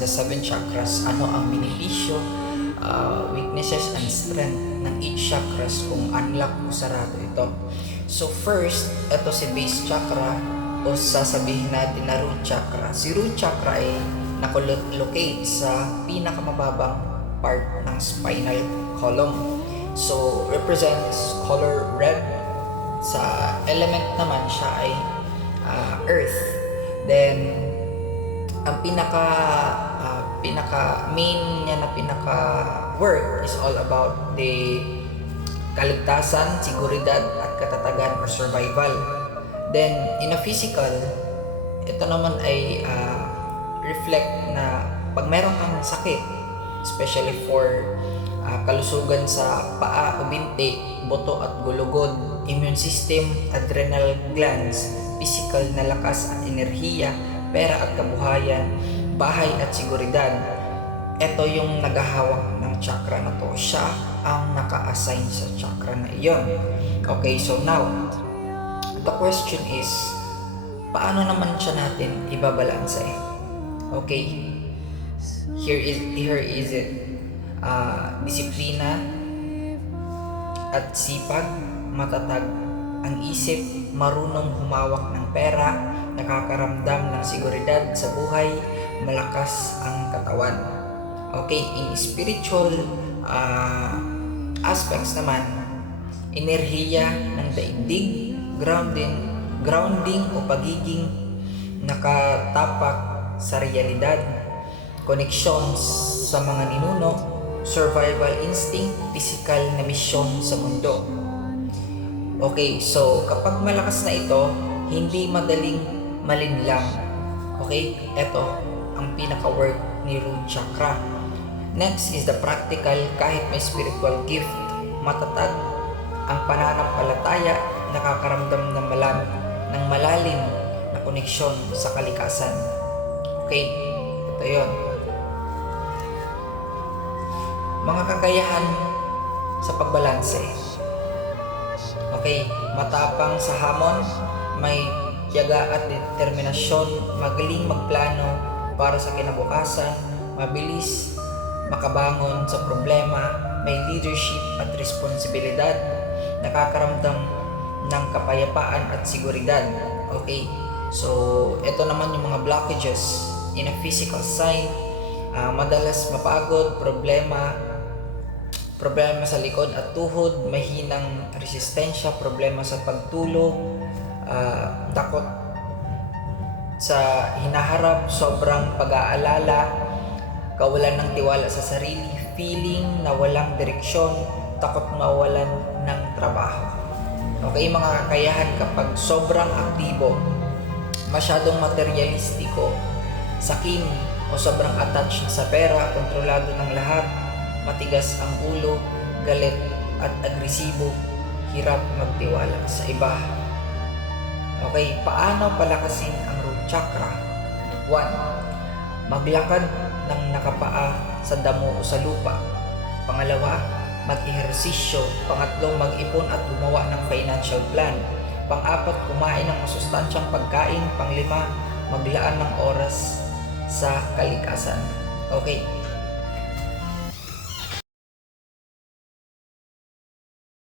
the seven chakras, ano ang benepisyo, weaknesses and strength ng each chakras kung unlock o sarado ito. So first, ito si base chakra o sasabihin natin na root chakra. Si root chakra ay nakolocate sa pinakamababang part ng spinal column. So represents color red. Sa element naman siya ay earth. Then ang pinaka main niya na pinaka work is all about the kaligtasan, seguridad at katatagan or survival. Then in a physical, ito naman ay reflect na pag meron kang sakit, especially for kalusugan sa paa o binti, buto at gulugod, immune system, adrenal glands, physical na lakas at enerhiya, pera at kabuhayan, bahay at seguridad. Ito yung naghahawak ng chakra na to. Siya ang naka-assign sa chakra na iyon. Okay, so now, the question is, paano naman siya natin ibabalanse? Okay, here is it. Disiplina at sipag, matatag ang isip, marunong humawak ng pera, nakakaramdam ng seguridad sa buhay, malakas ang katawan. Okay, in spiritual aspects naman, enerhiya ng daigdig, grounding o pagiging nakatapak sa realidad, connections sa mga ninuno, survival instinct, physical na misyon sa mundo. Okay, so kapag malakas na ito, hindi madaling malinlang. Okay, ito ang pinaka-work ni root chakra. Next is the practical. Kahit may spiritual gift, matatag ang pananampalataya, nakakaramdam ng malalim na koneksyon sa kalikasan. Okay, ito yun. Mga kakayahan sa pagbalanse. Okay, matapang sa hamon, may tiyaga at determinasyon, magaling magplano para sa kinabukasan, mabilis makabangon sa problema, may leadership at responsibilidad, nakakaramdam ng kapayapaan at seguridad. Okay, so ito naman yung mga blockages in a physical sign. Madalas mapagod, problema sa likod at tuhod, mahinang resistensya, problema sa pagtulog, takot sa hinaharap, sobrang pag-aalala, kawalan ng tiwala sa sarili, feeling na walang direksyon, takot mawalan ng trabaho. Okay, mga kakayahan kapag sobrang aktibo, masyadong materialistiko, sakim o sobrang attached sa pera, kontrolado ng lahat, matigas ang ulo, galit at agresibo, hirap magtiwala sa iba. Okay, paano palakasin ang root chakra? 1. Maglakad ng nakapaa sa damo o sa lupa. Pangalawa, mag-ehersisyo. Pangatlo, mag-ipon at gumawa ng financial plan. Pang-apat, kumain ng masustansyang pagkain. Pang-lima, maglaan ng oras sa kalikasan. Okay,